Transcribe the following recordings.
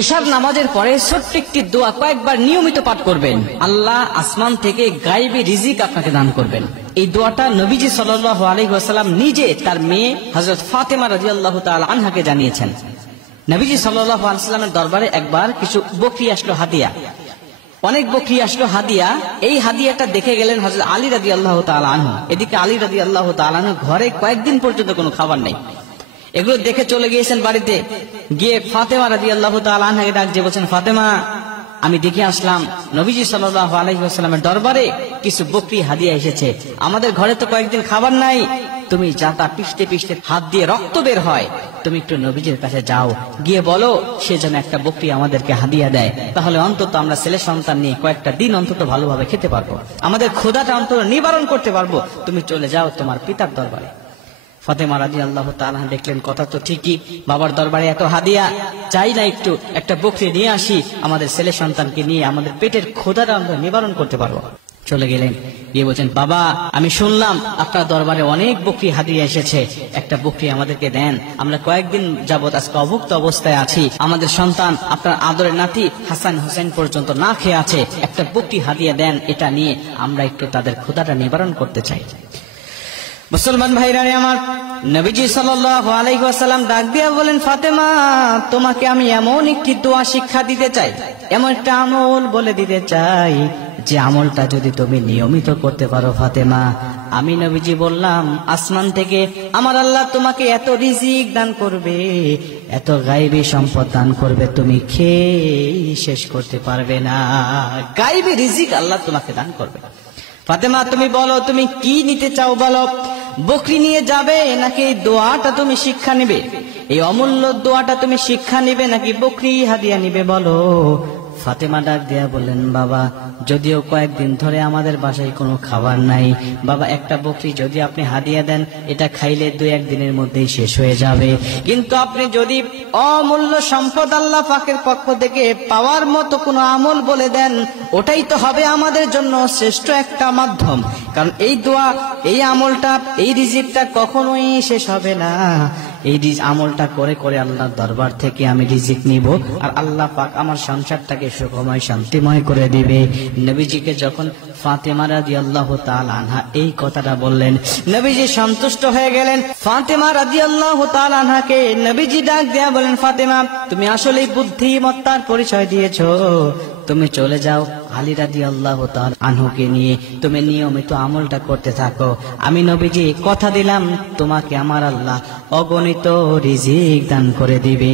এশার নামাজের পরে ছোট্ট একটি দোয়া কয়েকবার নিয়মিত পাঠ করবেন। আল্লাহ আসমান থেকে গায়েবী রিজিক আপনাকে দান করবেন। এই দোয়াটা নবীজি সাল্লাল্লাহু আলাইহি ওয়াসাল্লাম নিজে তার মেয়ে হযরত ফাতেমা রাদিয়াল্লাহু তাআলা আনহাকে জানিয়েছেন। নবীজি সাল্লাল্লাহু আলাইহি ওয়াসাল্লামের দরবারে একবার কিছু বকরি আসলো হাদিয়া, অনেক বকরি আসলো হাদিয়া। এই হাদিয়াটা দেখে গেলেন হযরত আলী রাদিয়াল্লাহু তাআলা আনহু। এদিকে আলী রাদিয়াল্লাহু তাআলা আনহু ঘরে কয়েকদিন পর্যন্ত কোনো খাবার নেই। এগুলো দেখে চলে গিয়েছেন বাড়িতে, গিয়ে ফাতেমা রাদিয়াল্লাহু তাআলা আনহাকে ডাক দিয়ে বলছেন, ফাতেমা, আমি দেখে আসলাম নবীজি সাল্লাল্লাহু আলাইহি ওয়াসাল্লামের দরবারে কিছু বকরি হাদিয়া এসেছে, আমাদের ঘরে তো কয়েকদিন খাবার নাই, তুমি যাতা পিষতে পিষতে হাত দিয়ে রক্ত বের হয়, তুমি একটু নবীজির কাছে যাও, গিয়ে বলো সে যেন একটা বকরি আমাদেরকে হাদিয়া দেয়, তাহলে অন্তত আমরা ছেলে সন্তান নিয়ে কয়েকটা দিন অন্তত ভালোভাবে খেতে পারবো, আমাদের ক্ষুধাটা অন্তত নিবারণ করতে পারবো, তুমি চলে যাও তোমার পিতার দরবারে। ফাতেমা রাদিয়াল্লাহু তাআলা দেখলেন কথা তো ঠিকই, বাবার দরবারে এত হাদিয়া, চাই না একটু একটা বকরি নিয়ে আসি, আমাদের ছেলে সন্তানকে নিয়ে আমাদের পেটের ক্ষুধাটা আমরা নিবারণ করতে পারবো। চলে গেলেন, গিয়ে বলছেন, বাবা, আমি শুনলাম আপনার দরবারে অনেক বকরি হাদিয়া এসেছে, একটা বকরি আমাদেরকে দেন, আমরা কয়েকদিন যাবত আজকে অভুক্ত অবস্থায় আছি, আমাদের সন্তান আপনার আদরের নাতি হাসান হোসেন পর্যন্ত না খেয়ে আছে, একটা বকরি হাদিয়া দেন, এটা নিয়ে আমরা একটু তাদের ক্ষুধাটা নিবারণ করতে চাই। মুসলমান ভাইরা আমার, নবীজি সাল্লাল্লাহু আলাইহি ওয়াসাল্লাম ডাক দিয়া বলেন, ফাতেমা, তোমাকে আমি এমন একটি দোয়া শিক্ষা দিতে চাই, এমন একটা আমল বলে দিতে চাই, যে আমলটা যদি তুমি নিয়মিত করতে পারো ফাতেমা, আমি নবীজি বললাম আসমান থেকে আমার আল্লাহ তোমাকে এত রিজিক দান করবে, এত গায়েবী সম্পদ দান করবে, তুমি খেয়ে শেষ করতে পারবে না। গায়েবী রিজিক আল্লাহ তোমাকে দান করবে। ফাতেমা, তুমি বলো তুমি কি নিতে চাও, বলো, বকরি নিয়ে যাবে নাকি এই দোয়াটা তুমি শিক্ষা নিবে, এই অমূল্য দোয়াটা তুমি শিক্ষা নিবে নাকি বকরি হাদিয়া নিবে, বলো। ফাতেমা ডাক দিয়া বললেন, বাবা, যদিও কয়েকদিন ধরে আমাদের বাসায় কোনো খাবার নাই, বাবা, একটা বকরি যদি আপনি হাদিয়া দেন, এটা খাইলে 2-1 দিনের মধ্যেই শেষ হয়ে যাবে, কিন্তু আপনি যদি অমূল্য সম্পদ আল্লাহ পাকের পক্ষ থেকে পাওয়ার মতো কোনো আমল বলে দেন, ওটাই তো হবে আমাদের জন্য শ্রেষ্ঠ একটা মাধ্যম, কারণ এই দোয়া, এই আমলটা, এই রিজিকটা কখনোই শেষ হবে না। এই আমলটা করে করে আল্লাহর দরবার থেকে আমি রিজিক নিব, আর আল্লাহ পাক আমার সংসারটাকে সুখময় শান্তিময় করে দিবে। নবীজিকে যখন ফাতেমা রাদিয়াল্লাহু তাআলা আনহা এই কথাটা বললেন, নবীজি সন্তুষ্ট হয়ে গেলেন। ফাতেমা রাদিয়াল্লাহু তাআলা আনহাকে নবীজি ডাক দেয়া বলেন, ফাতেমা, তুমি আসলেই বুদ্ধিমত্তার পরিচয় দিয়েছো, তুমি চলে যাও আলী রাদিয়াল্লাহু তাআলা আনহুকে নিয়ে তুমি নিয়মিত আমলটা করতে থাকো, আমি নবীজি কথা দিলাম তোমাকে আমার আল্লাহ অগণিত রিজিক দান করে দিবে,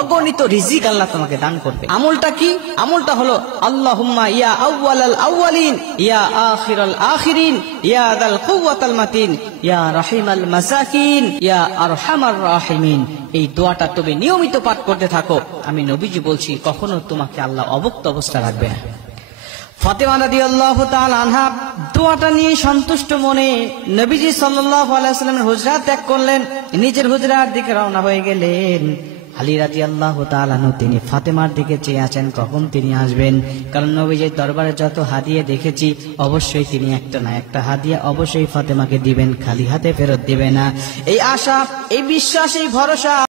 অগণিত রিজিক আল্লাহ তোমাকে দান করবে। আমলটা কি? আমলটা হলো, আল্লাহুম্মা ইয়া আউয়ালাল আউয়ালিন, ইয়া আখিরাল আখিরিন, ইয়া দাল কুওয়াতাল মাতিন, ইয়া রাহিমাল মাসাকিন, ইয়া আরহামার রাহিমিন। এই দোয়াটা তুমি নিয়মিত পাঠ করতে থাকো, আমি নবীজি বলছি কখনো তোমাকে আল্লাহ অভুক্ত অবস্থা রাখবে না। ফাতেমা রাদিয়াল্লাহু তাআলা আনহা দোয়াটা নিয়ে সন্তুষ্ট মনে নবীজি সাল্লাল্লাহু আলাইহি ওয়াসাল্লামের হুজরা ত্যাগ করলেন, নিজের হুজরার দিকে রওনা হয়ে গেলেন। আলী রাদিয়াল্লাহু তাআলা আনহু তিনি ফাতেমার দিকে চেয়ে আছেন কখন তিনি আসবেন, কারণ নবীজির দরবারে যত হাদিয়া দেখেছি অবশ্যই তিনি একটা না একটা হাদিয়া অবশ্যই ফাতেমাকে দিবেন, খালি হাতে ফেরত দিবে না। এই আশা, এই বিশ্বাস, এই ভরসা